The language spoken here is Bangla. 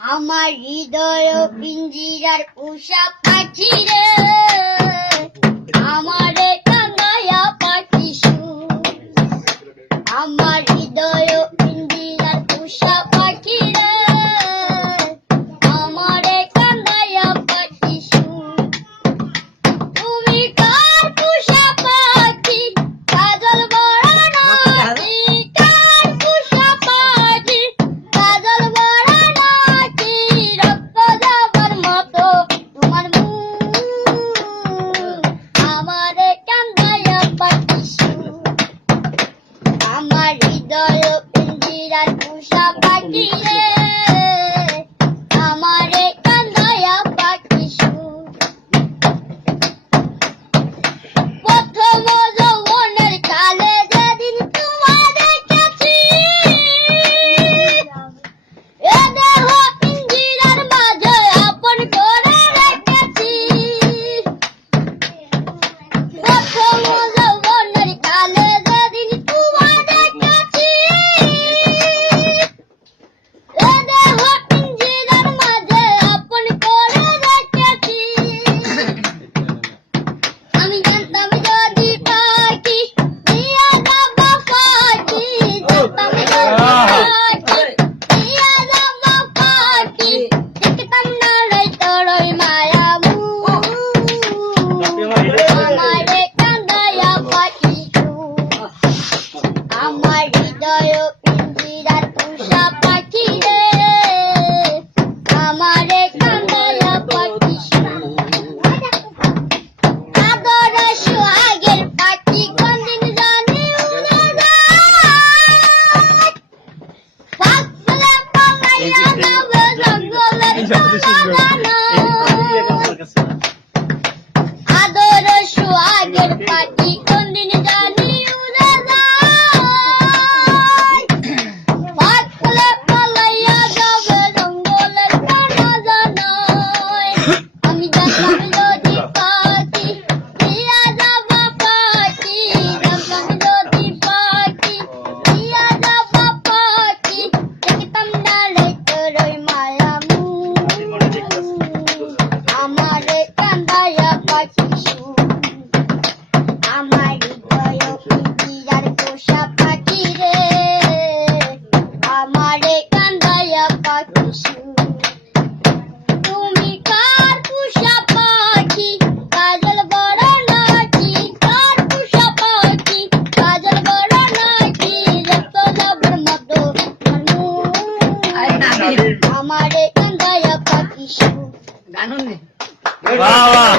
আমার হৃদয় পিঞ্জিরার পোষা পাখি রে, আমারে কানায়া পাখি সুর। আমার হৃদয় পিঞ্জিরার পোষা পাখি রে, আমারে কানায়া পাখি সুর। তুমি কার পোষা পাখি, কাজল বড় নাকি? কার পোষা পাখি, কাজল বড় নাকি? রক্ত যাবার মতো তোমার মুখ, আমারে কান্দায়া পাখি সুর। আমার হৃদয় পিঞ্জিরার পোষা পাখি রে, আমারে কান্দায়া পাখি সুর। প্রথম যৌবনের কালে যেদিন তোমায় দেখেছি, এ দেহ পিঞ্জিরার মাঝে আপন করে রেখেছি। প্রথম যৌবনের কালে যেদিন তোমায় দেখেছি, এ দেহ পিঞ্জিরার মাঝে আপন করে রেখেছি। আমি জানতাম যদি পাখি দিয়া যাব পাখি, জানতাম যদি পাখি দিয়া যাব পাখি, দেখতাম না রে তোর ওই মায়া মুখ, আমারে কান্দায়া পাখি সুর। আমার হৃদয় পিঞ্জিরার পোষা পাখি রে, আমারে কান্দায়া পাখি সুর। আদর সোহাগের পাখি কোনদিন জানি উড়ে যায়, ফাঁকলে পালাইয়া যাবে জঙ্গলের আদর সোহাগের পাখি কোনদিন জানি উড়ে যায়, ফাঁকলে পালাইয়া যাবে জঙ্গলের আমি জানতাম যদি পাখি দিয়া যাব পাখি, জানতাম যদি পাখি দিয়া যাব পাখি, দেখতাম না রে তোর ওই মায়া মুখ, আমারে কান্দায়া পাখি সুর। আমার হৃদয় পিঞ্জিরার পোষা পাখি রে, আমারে কান্দায়া পাখি সুর। তুমি কার পোষা পাখি, কাজল বড় নাকি? কার পোষা পাখি, কাজল বড় নাকি? রক্ত যাবার মতো তোমার মুখ, আমারে কান্দায়া পাখি সুর। বাহ বাহ।